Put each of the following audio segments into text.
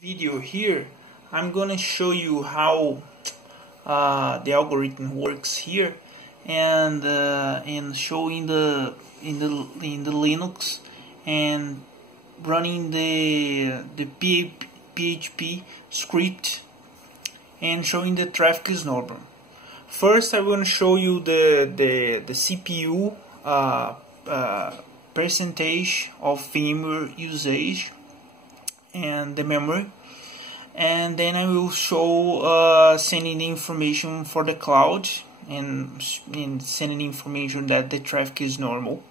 Video here I'm gonna show you how the algorithm works here, and showing in the Linux and running the PHP script and showing the traffic is normal. First I'm gonna show you the CPU percentage of VMware usage and the memory, and then I will show sending the information for the cloud and sending information that the traffic is normal.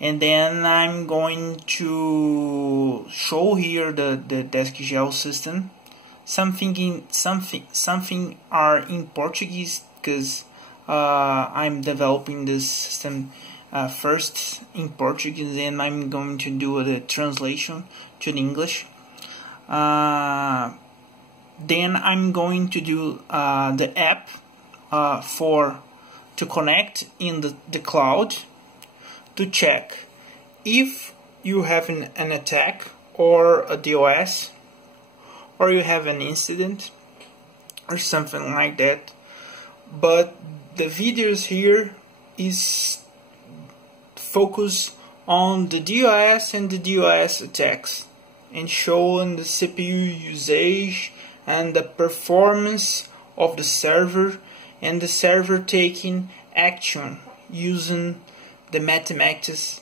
And then I'm going to show here the deskgeo system. Something are in Portuguese because I'm developing this system first in Portuguese, and I'm going to do the translation to the English. Then I'm going to do the app to connect in the cloud to check if you have an attack or a DOS, or you have an incident or something like that. But the videos here is focus on the DOS and the DOS attacks, and showing the CPU usage and the performance of the server, and the server taking action using the mathematics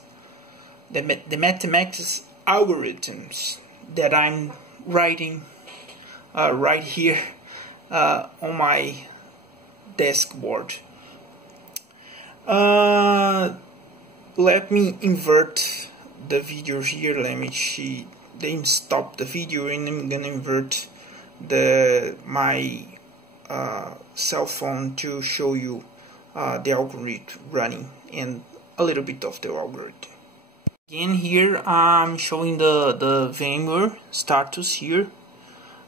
algorithms that I'm writing right here on my desk board. Let me invert the video here. Let me stop the video, and I'm gonna invert my cell phone to show you the algorithm running and a little bit of the algorithm. Again, here I'm showing the VMware status here.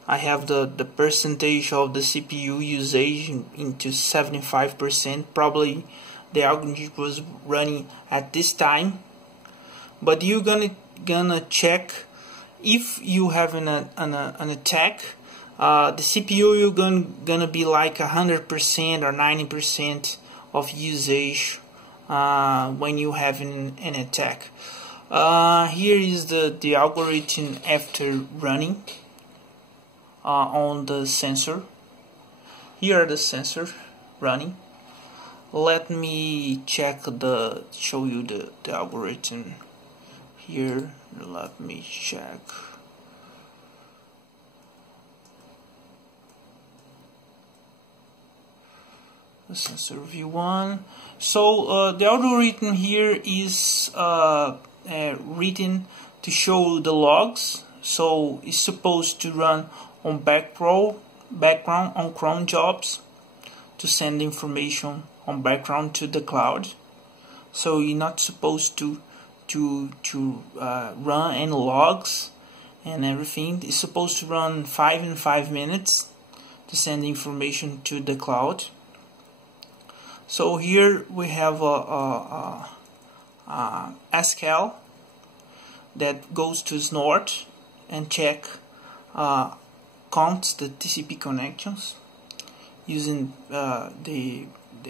I have the percentage of the CPU usage into 75%. Probably the algorithm was running at this time, but you're gonna check if you have an attack. The CPU you're gonna be like 100% or 90% of usage when you have an attack. Here is the algorithm after running on the sensor. Here are the sensors running. Let me show you the algorithm here. Let me check. The sensor view 1. So the algorithm here is written to show the logs. So it's supposed to run on background on cron jobs to send information on background to the cloud. So you're not supposed to run any logs and everything. It's supposed to run 5 minutes to send information to the cloud. So here we have a SQL that goes to snort and check counts the TCP connections using the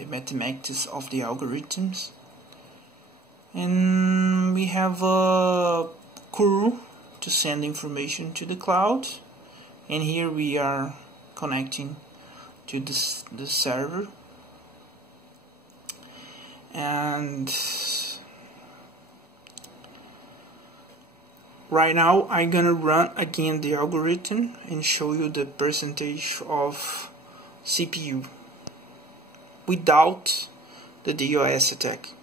mathematics of the algorithms. And we have a curl to send information to the cloud, and here we are connecting to the server. And right now I'm gonna run again the algorithm and show you the percentage of CPU without the DOS attack.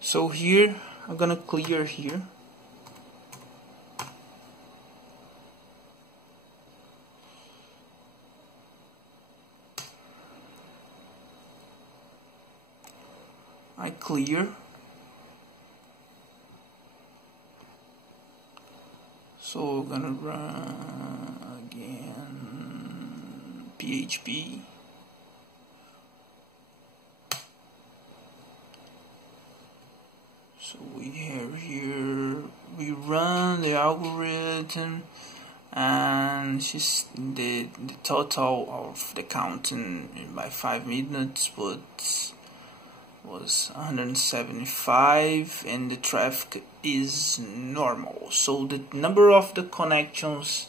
So here I'm gonna clear here. I clear. So we're gonna run PHP. So we have here, we run the algorithm, and the total of the counting by 5 minutes was 175, and the traffic is normal. So the number of the connections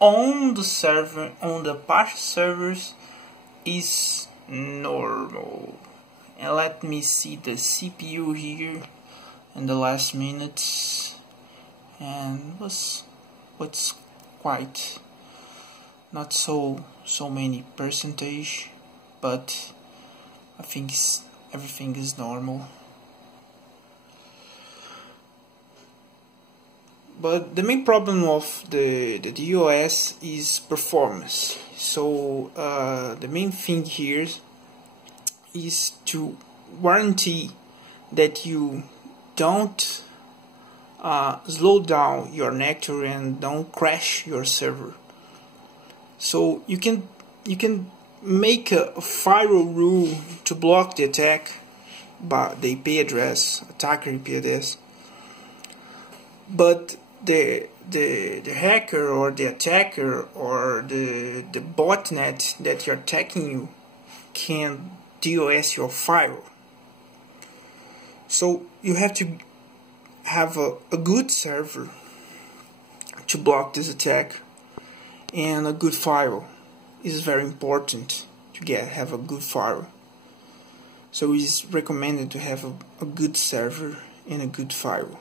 on the server, on the Apache servers, is normal. And let me see the CPU here in the last minutes, and what's quite not so many percentage, but I think everything is normal. But the main problem of the DOS is performance. So the main thing here is to guarantee that you don't slow down your network and don't crash your server. So you can make a firewall rule to block the attack by the IP address, attacker IP address, but the hacker or the attacker or the botnet that you're attacking you can DOS your firewall. So you have to have a good server to block this attack, and a good firewall is very important to have a good firewall. So it's recommended to have a good server and a good firewall.